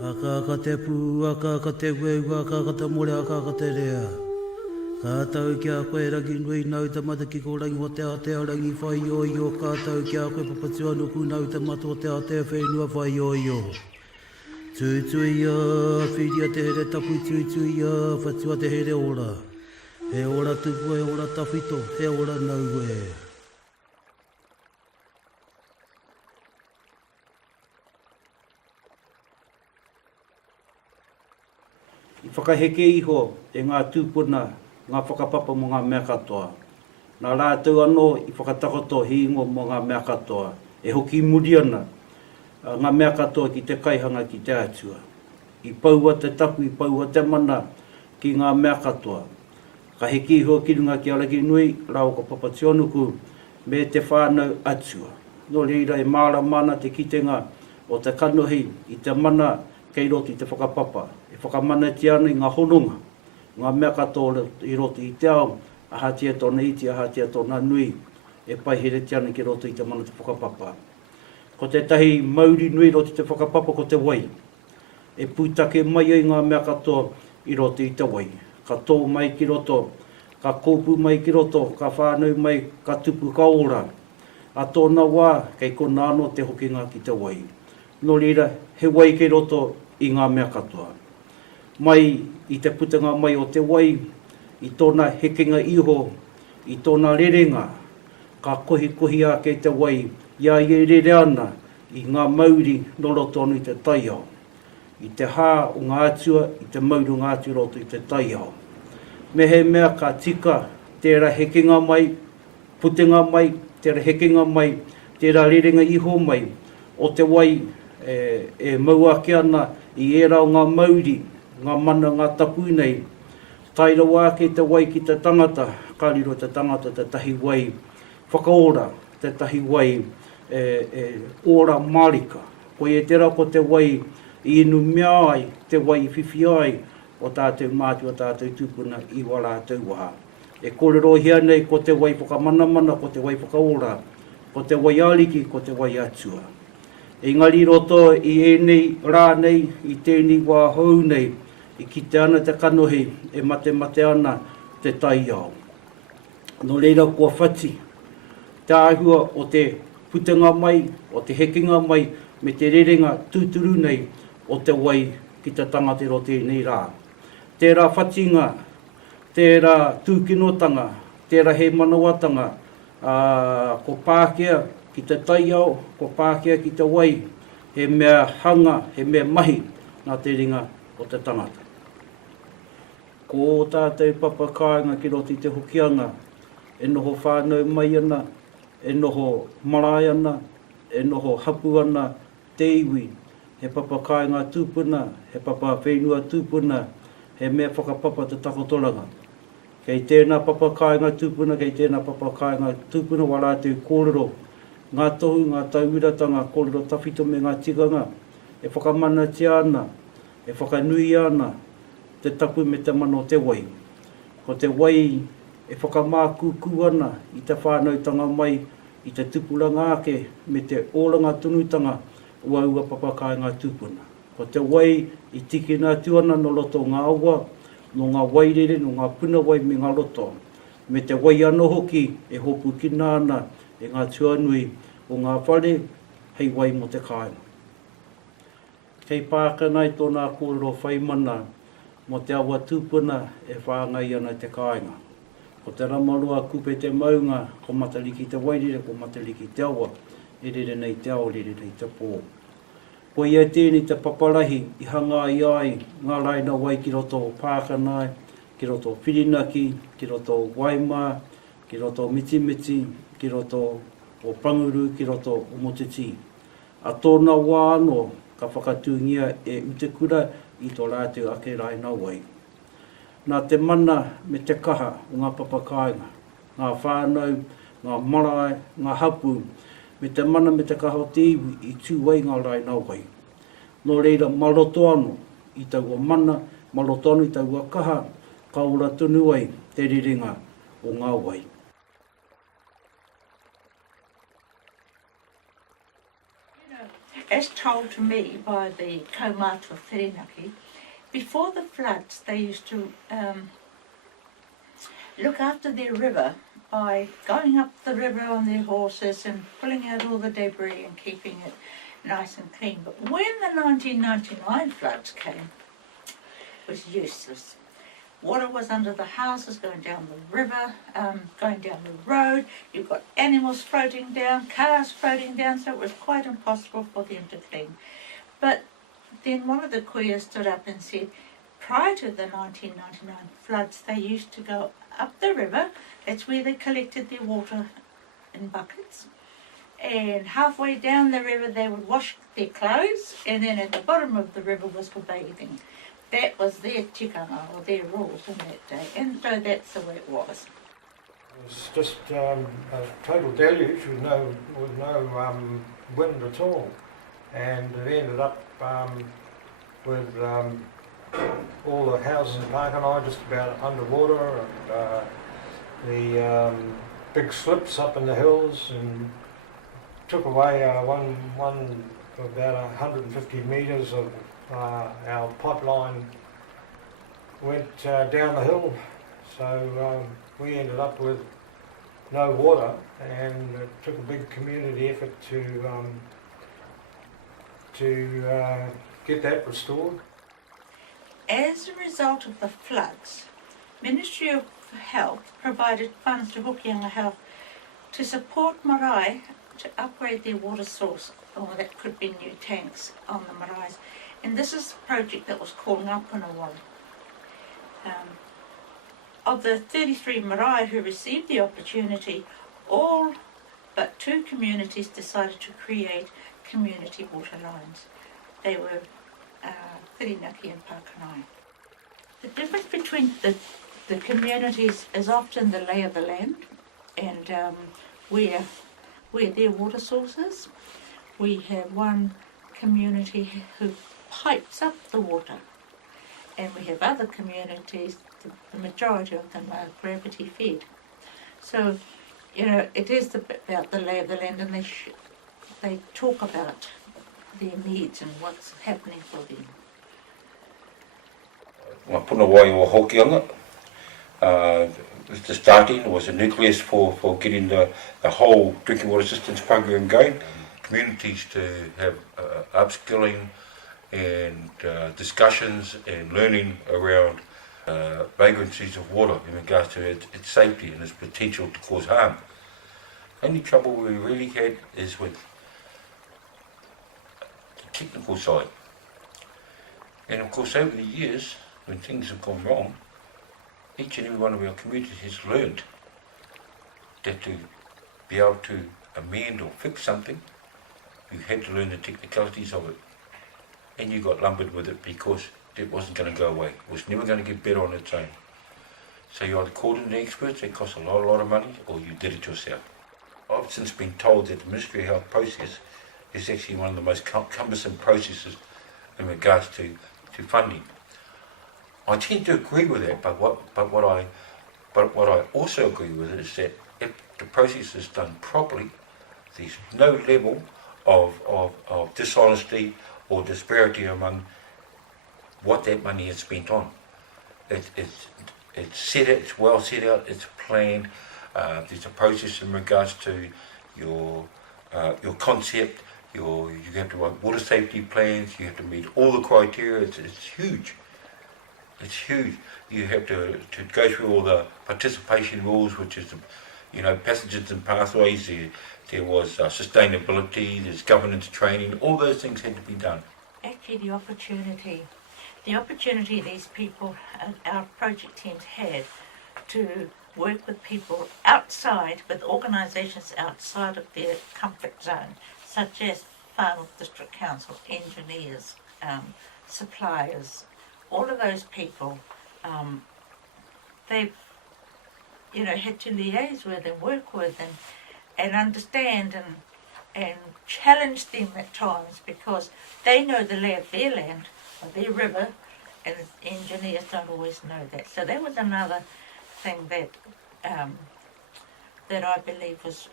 Aka te pū, aka te weu, aka te more, aka te rea. Ka tau ki a koe rangi nui nau te mata ki ko rangi o te atea rangi whai o i o. Ka tau ki a koe papatua nuku nau te mata o te atea whenua whai o i o. Tui tui ia, whiria te here tapu tui tui ia, whatua te here ora. He ora tupu, he ora tawhito, he ora nau e. I whakaheke iho e ngā tūpuna, ngā whakapapa mo ngā mea katoa. Nā rātou anō i whakatakoto hi ingo mo ngā mea katoa. E hoki muri ana ngā mea katoa ki te kaihanga ki te atua. I paua te tapu, i paua te mana ki ngā mea katoa. Ka heke iho ki runga ki alaki nui, rao ko papationuku me te whānau atua. No reira e māra mana te kitenga o te kanohi i te mana kei roti te whakapapa. E whakamana ti ana i ngā hononga, ngā mea katoa i roti i te ao, ahatia tōna iti, ahatia tōna nui, e pai here ti ana ki roti i te mana te whakapapa. Ko te tahi mauri nui roti te whakapapa ko te wai. E pūtake mai ai ngā mea katoa i roti i te wai. Ka tō mai ki roto, ka kōpū mai ki roto, ka whānau mai, ka tupu ka ora. A tōna wā, kei ko nāno te hokinga ki te wai. No reira, he wai ki roto i ngā mea katoa. Mai i te putanga mai o te wai, i tōna hekenga iho, i tōna rerenga, ka kohi a kei te wai, ia i rere ana i ngā mauri no roto anu i te taiao. I te hā o ngā atua, i te mauri o ngā atua roto i te taiao. Me he mea ka tika, tērā hekenga mai, putenga mai, tērā hekenga mai, tērā rerenga iho mai, o te wai e mauake ana i era o ngā mauri, ngā mana, ngā tapu nei, taira wā ki te wai ki te tangata, kariro te tangata, te tahi wai, whakaora, te tahi wai, ora marika. Ko e tera ko te wai i inu mea ai, te wai i whiwhi ai, o tātou mātu, o tātou tūpuna i warātou wā. E kōrero hia nei ko te wai whakamana, ko te wai whakaora, ko te wai aliki, ko te wai atua. Engari roto i enei rā nei, i tēnei wā hou nei, i kite ana te kanohi, e mate ana te taiao. No reira kua whati, te āhua o te putenga mai, o te hekinga mai, me te rerenga tūturu nei o te wai ki te tangate ro tēnei rā. Tērā whatinga, tērā tūkinotanga, tērā he manawatanga, ko Pākehā ki te taiao, ko Pākehā ki te wai, he mea hanga, he mea mahi, nā te ringa o te tangata. Ko tātou papakainga ki roti te Hokianga, e noho whānau mai ana, e noho marae ana, e noho hapu ana, te iwi, he papakainga tūpuna, he papa whenua tūpuna, he mea whakapapa te takotolanga. Kei tēnā papakainga tūpuna, kei tēnā papakainga tūpuna, warātou kōrero, ngā tohu, ngā tauiratanga, kōrero tawhito me ngā tikanga, e whakamana te ana, e whakanui ana, te tapu me te mana o te wai. Ko te wai e whakamākūkū ana i te whānautanga mai, i te tupuranga ake me te ōranga tunutanga ua ua papakainga tūpuna. Ko te wai i tiki nā tuana no roto ngā aua, no ngā wairere, no ngā punawai me ngā roto. Me te wai anō hoki e hopu ki nāna e ngā tuanui o ngā whare hei wai mo te kāinga. Kei pākanai tōnā kōrero whaimana mo te awa tūpuna e whāngai ana te kāinga. Ko te ramarua kupe te maunga, ko matariki te wairere, ko matariki te awa, e rere nei te ao, rere nei te pō. Ko ia tēnei te paparahi i hanga ai ngā raina wai ki roto o Pākanai, ki roto o Whirinaki, ki roto o Waimā, ki roto o Mitimiti, ki roto o Panguru, ki roto o Motiti. A tōna wā anō ka whakatūngia e utekura i tō rātou ake raina wai. Nā te mana me te kaha o ngā papakainga, ngā whānau, ngā marae, ngā hapu, me te mana me te kaha o te iwi i tūwai ngā raina wai. No reira, maroto anō i taua mana, maroto anō i taua kaha, ka ora tunu ai te riringa o ngā wai. as told to me by the kaumātua Whirinaki, before the floods they used to look after their river by going up the river on their horses and pulling out all the debris and keeping it nice and clean. But when the 1999 floods came, it was useless. Water was under the houses, going down the river, going down the road. You've got animals floating down, cars floating down, so it was quite impossible for them to clean. But then one of the kuia stood up and said, prior to the 1999 floods, they used to go up the river. That's where they collected their water in buckets. And halfway down the river, they would wash their clothes, and then at the bottom of the river was for bathing. That was their tikanga, or their rules in that day, and so that's the way it was. It was just a total deluge with no wind at all, and it ended up with all the houses in Punawai just about underwater, and the big slips up in the hills, and took away one about 150 metres of our pipeline went down the hill, so we ended up with no water, and it took a big community effort to get that restored. As a result of the floods, Ministry of Health provided funds to Hokianga Health to support marae to upgrade their water source, or that could be new tanks on the marae. And this is a project that was called Ngā Punawai. Of the 33 marae who received the opportunity, all but 2 communities decided to create community water lines. They were Whirinaki and Pākānai. The difference between the communities is often the lay of the land and where their water sources. We have one community who pipes up the water, and we have other communities, the majority of them are gravity fed. So, it is about the lay of the land, and they talk about their needs and what's happening for them. Punawai or Hokianga, the starting was a nucleus for getting the whole drinking water assistance program going. Communities to have upskilling and discussions and learning around vagrancies of water in regards to its safety and its potential to cause harm. Only trouble we really had is with the technical side. And of course over the years, when things have gone wrong, each and every one of our communities has learned that to be able to amend or fix something, you had to learn the technicalities of it. And you got lumbered with it because it wasn't going to go away. It was never going to get better on its own. So you either called in the experts, it cost a lot of money, or you did it yourself. I've since been told that the Ministry of Health process is actually one of the most cumbersome processes in regards to funding. I tend to agree with that, but what I also agree with it is that if the process is done properly, there's no level of dishonesty or disparity among what that money is spent on. It's well set out, it's planned. There's a process in regards to your concept. You have to write water safety plans. You have to meet all the criteria. It's huge. It's huge. You have to go through all the participation rules, which is passages and pathways. There was sustainability. There's governance training. All those things had to be done. Actually, the opportunity these people, our project teams had to work with people outside, with organisations outside of their comfort zone, such as Whānau District Council, engineers, suppliers, all of those people, they've had to liaise with and work with and understand and challenge them at times, because they know the lay of their land, or their river, and engineers don't always know that. So that was another thing that I believe was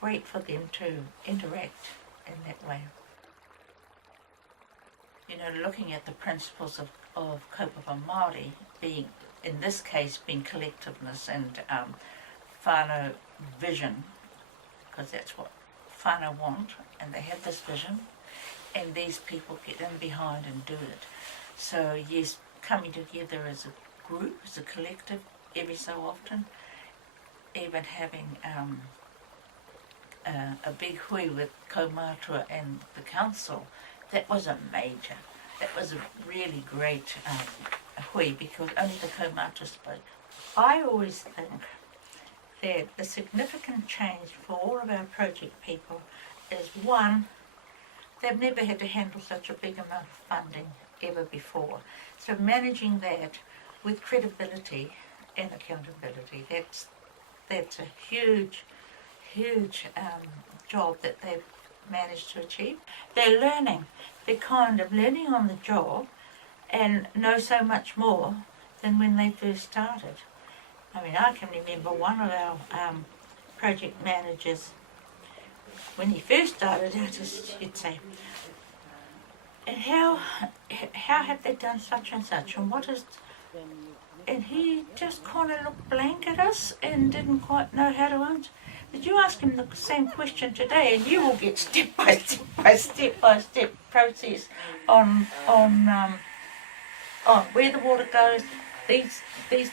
great for them to interact in that way. You know, looking at the principles of kaupapa Māori being, in this case, being collectiveness and whānau vision, because that's what whānau want, and they have this vision, and these people get in behind and do it. So yes, coming together as a group, as a collective, every so often, even having a big hui with Kaumātua and the council, that was a major, that was a really great hui, because only the Kaumātua spoke. I always think that the significant change for all of our project people is, one, they've never had to handle such a big amount of funding ever before. So managing that with credibility and accountability, that's a huge job that they've managed to achieve. They're learning. They're kind of learning on the job and know so much more than when they first started. I mean, I can remember one of our project managers, when he first started out, he'd say, and how have they done such and such, and what is, and he just kind of looked blank at us and didn't quite know how to answer. But you ask him the same question today, and you will get step by step process on where the water goes. These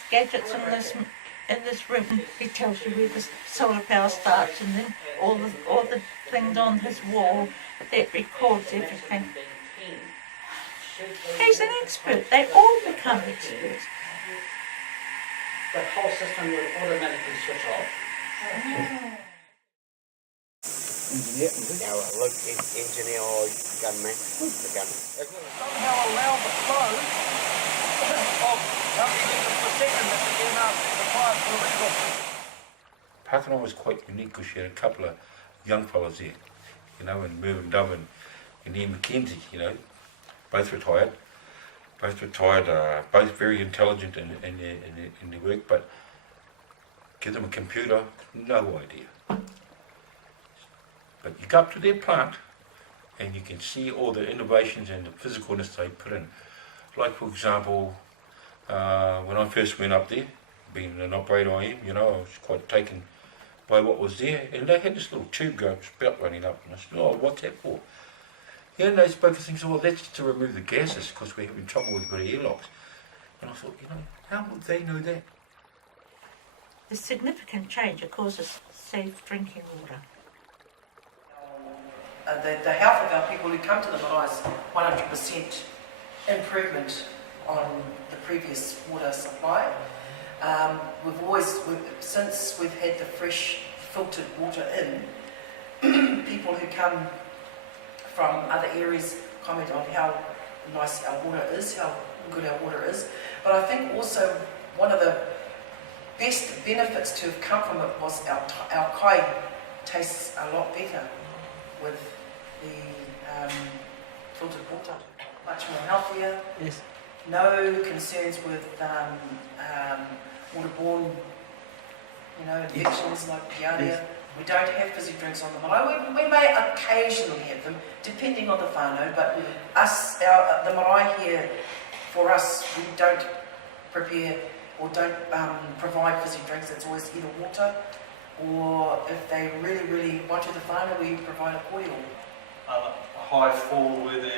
gadgets in this room. He tells you where the solar power starts, and then all the things on his wall that records everything. He's an expert. They all become experts. The whole system will automatically switch off. Now, look, engineer or gunman, the gun. Somehow allow the flow of meters per second that the required for legal. Pakana was quite unique because she had a couple of young fellas there, you know, and Mervyn Dove and Ian McKenzie, you know, both retired, both very intelligent in their work, but give them a computer, no idea. But you go up to their plant and you can see all the innovations and the physicalness they put in. Like, for example, when I first went up there, being an operator I am, you know, I was quite taken by what was there, and they had this little tube going, spout running up, and I said, oh, what's that for? Yeah, and they spoke of things, oh, that's to remove the gases, because we're having trouble with the airlocks. And I thought, you know, how would they know that? The significant change, of course, is safe drinking water. The health of our people who come to the marae is 100% improvement on the previous water supply. Since we've had the fresh filtered water in, people who come from other areas comment on how nice our water is, how good our water is. But I think also one of the best benefits to have come from it was our kai tastes a lot better with the filtered water, much more healthier. Yes. No concerns with waterborne, infections like giardia. Yes. We don't have fizzy drinks on the marae. We may occasionally have them, depending on the whānau, but the marae here, for us, we don't prepare or don't provide fizzy drinks. It's always either water, or if they really, really want to the whānau, we provide a koio. A high fall where the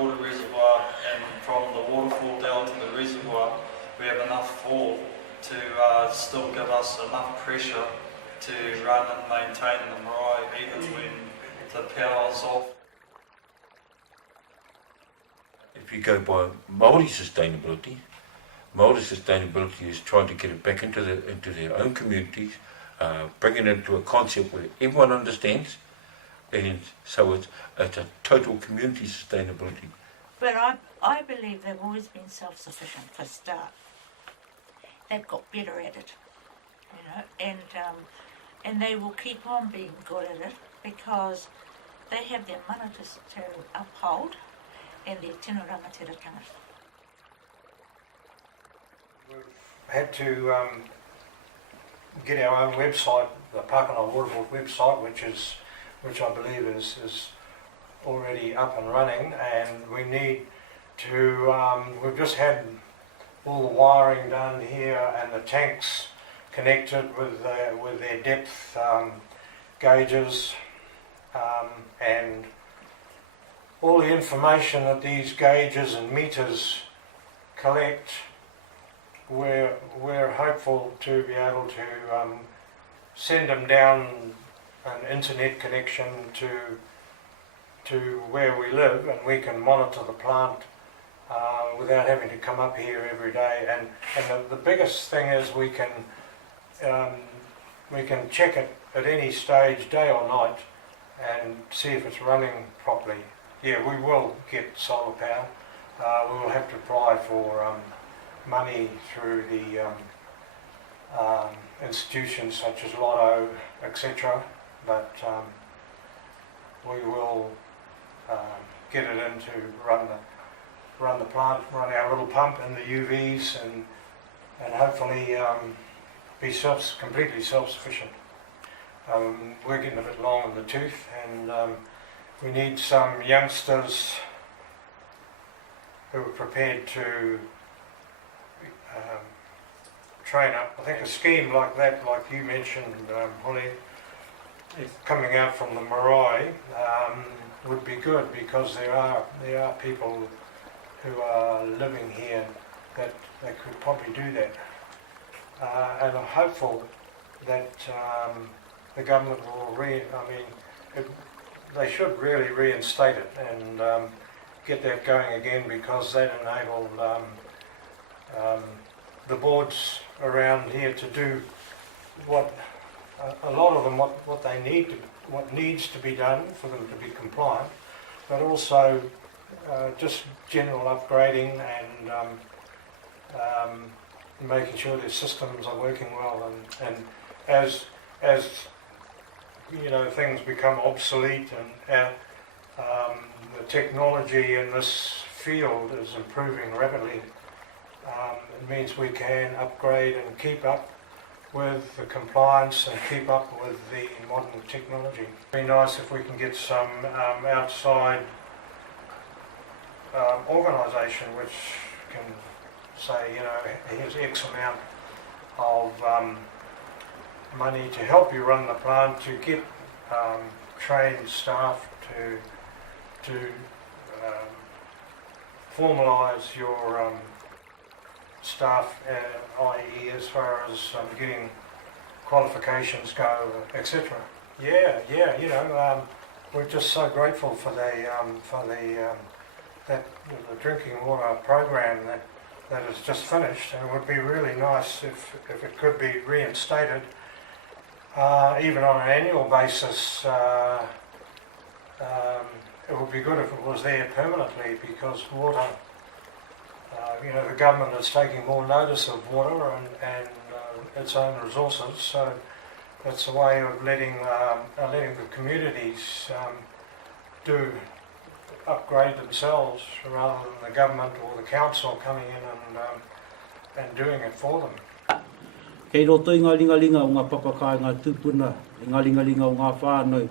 water reservoir, and from the waterfall down to the reservoir, we have enough fall to still give us enough pressure to run and maintain the marae even when the power's off. If you go by Māori sustainability is trying to get it back into their own communities, bring it into a concept where everyone understands, and so it's a total community sustainability. But I believe they've always been self-sufficient for a start. They've got better at it, and they will keep on being good at it because they have their mana to uphold and their tino rangatiratanga. We've had to get our own website, the Pakana Water Board website, which I believe is already up and running, and we need to, we've just had all the wiring done here and the tanks connected with their depth gauges, and all the information that these gauges and meters collect, we're hopeful to be able to send them down an internet connection to where we live, and we can monitor the plant without having to come up here every day. And the biggest thing is we can check it at any stage, day or night, and see if it's running properly. Yeah, we will get solar power. We will have to apply for money through the institutions such as Lotto, etc. But we will get it in to run the plant, run our little pump in the UVs, and hopefully be completely self-sufficient. We're getting a bit long in the tooth, and we need some youngsters who are prepared to train up. I think a scheme like that, like you mentioned, Holly, coming out from the marae, would be good, because there are people who are living here that could probably do that. And I'm hopeful that the government will they should really reinstate it and get that going again, because that enabled the boards around here to do what a lot of them what they need to, what needs to be done for them to be compliant, but also just general upgrading and making sure their systems are working well, and as you know, things become obsolete and the technology in this field is improving rapidly, it means we can upgrade and keep up with the compliance and keep up with the modern technology. It'd be nice if we can get some outside organisation which can say, you know, here's X amount of money to help you run the plant, to get trained staff to formalise your staff, i.e. as far as getting qualifications go, etc. Yeah, you know, we're just so grateful for the drinking water program that has just finished, and it would be really nice if it could be reinstated, even on an annual basis. It would be good if it was there permanently, because water, you know, the government is taking more notice of water and its own resources, so that's a way of letting the communities upgrade themselves, rather than the government or the council coming in and doing it for them. Kei roto i ngā ringaringa o ngā papaka, ngā tūpuna, i ngā ringaringa o ngā whānau,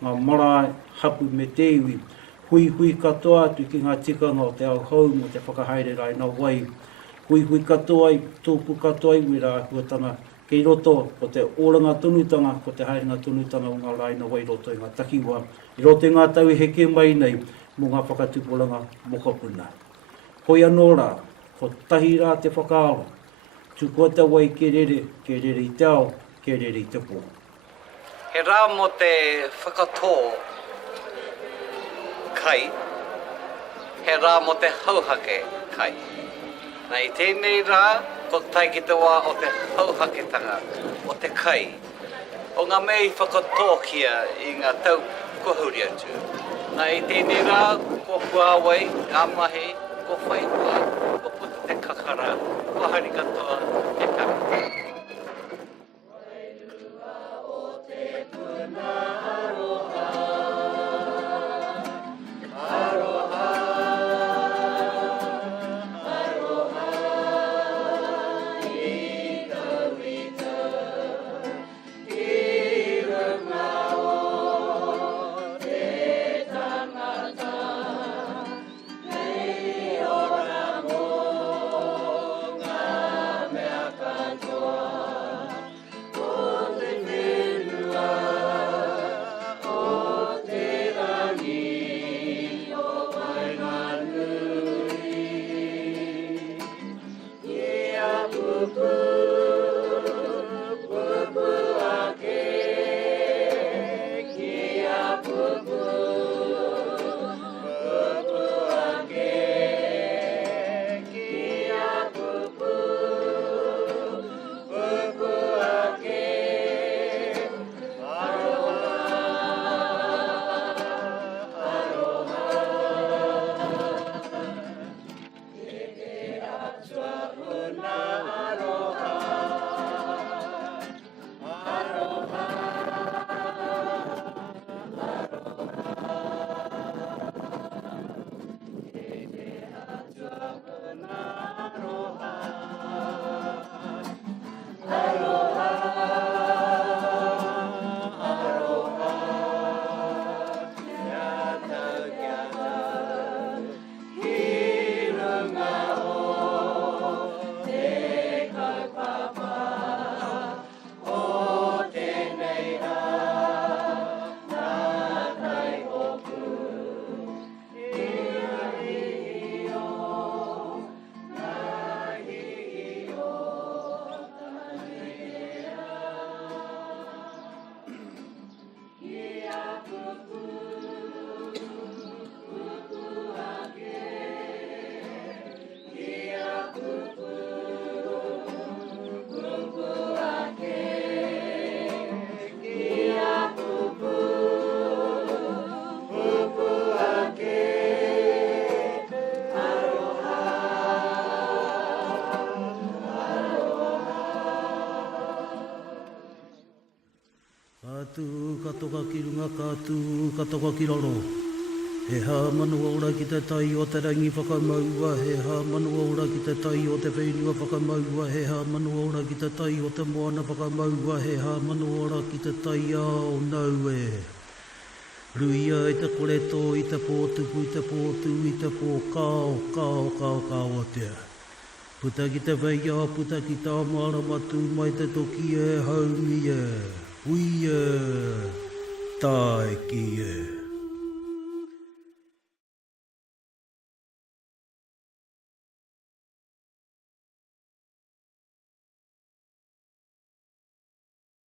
ngā marae, hapu me te iwi, hui katoa atu ki ngā tikanga o te au hau mo te whakahaere rai nā wai. Hui katoa i, tōpu katoa i ui rā huatanga, kei roto o te oranga tunutanga, ko te haerenga tunutanga o ngā rai nā wai roto i ngā takiwa. I roto i ngā tau heke mai nei mo ngā whakatupulanga mokopuna. Hoi anō rā, ko tahi rā te whakaaro. Tukoa te wai ke rere i te ao, ke rere i te pō. He rā mo te whakatō kai, he rā mo te hauhake kai. Nei tēnei rā, ko tai ki te wā o te hauhaketanga o te kai. O ngā mei whakatō kia i ngā tau kohuri atu. Nei tēnei rā, ko Punawai, ngā mahi, ko whainua, ko puta te kakara, ko hari katoa, e kara. Tanga ka toka ki runga kātū, ka toka ki roro. He hā manua ora ki te tai o te rangi whakamaua, he hā manua ora ki te tai o te whenua whakamaua, he hā manua ora ki te tai o te moana whakamaua, he hā manua ora ki te tai ao nau e. Ruia i te koreto, i te pōtupu, i te pōtu, i te pō kao, kao, kao, kao atea. Puta ki te veia, puta ki tā mara matu, mai te toki e, haumi e, hui e, tae ki e.